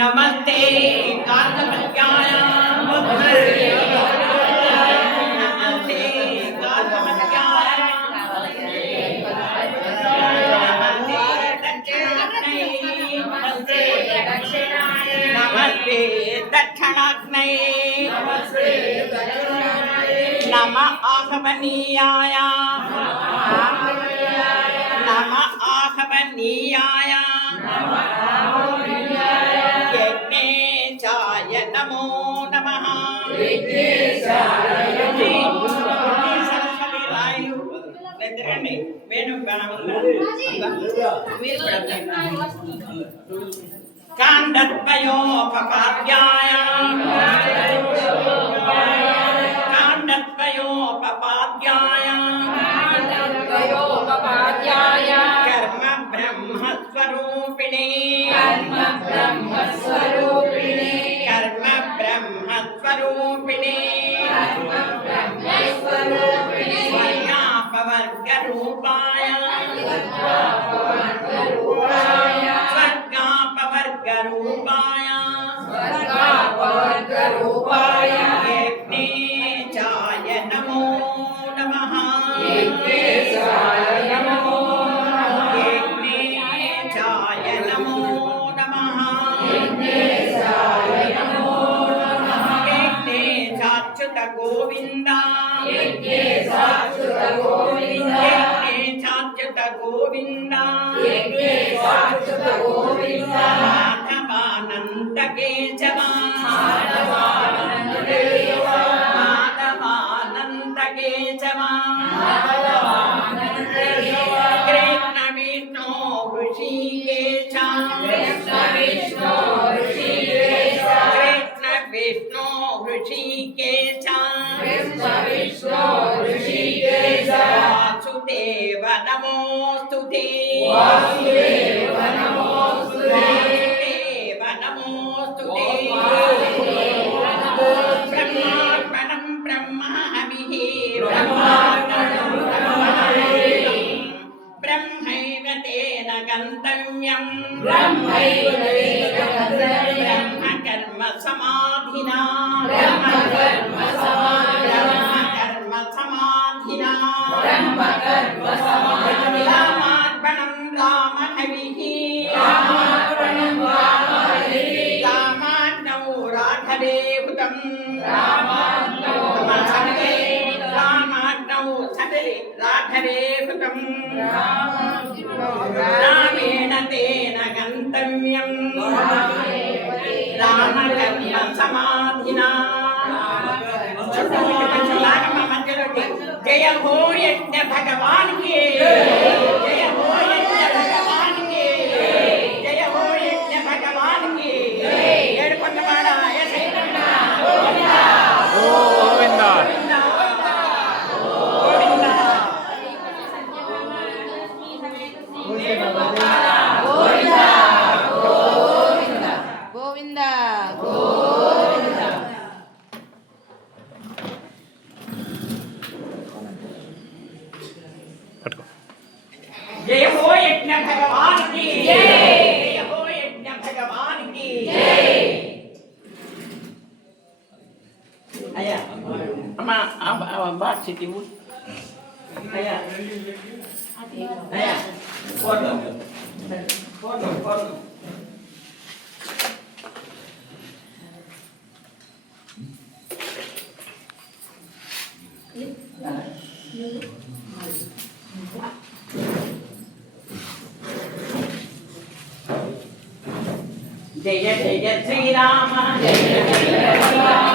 नमस्ते कार्तमत्याय नमस्ते कार्तमत्याय नमस्ते दक्षिणाग्नये नम आहवनीयाय नम आहवनीयाय यज्ञेशाय नमो नमः काण्डद्वयोपपाद्याय कर्म ब्रह्मस्वरूपिणे स्वर्गापवर्गरूपाय यज्ञेशाय नमो नमः यज्ञेशाय नमो नमः यज्ञेशाच्युत गोविन्द माधवानन्द केशव कृष्ण विष्णु ऋषिकेश वासुदेव नमोस्तुते ब्रह्मार्पणं ब्रह्महविः ब्रह्मैव तेन गन्तव्यं ब्रह्मकर्म समाधिना रामार्पणं रामहविः रामार्पणं राघवे हुतं रामेण तेन गन्तव्यं रामकर्म समाधिना जय हो यज्ञ भगवान के जय हो यज्ञ भगवान के जय हो यज्ञ भगवान के ఏడుకొండవాడాయ శరణం గోవింద గోవింద जय हो यज्ञ भगवान की जय हो यज्ञ भगवान की जय आया अम्मा बात सिटी वो आया आया फोटो जय जय श्री राम जय जय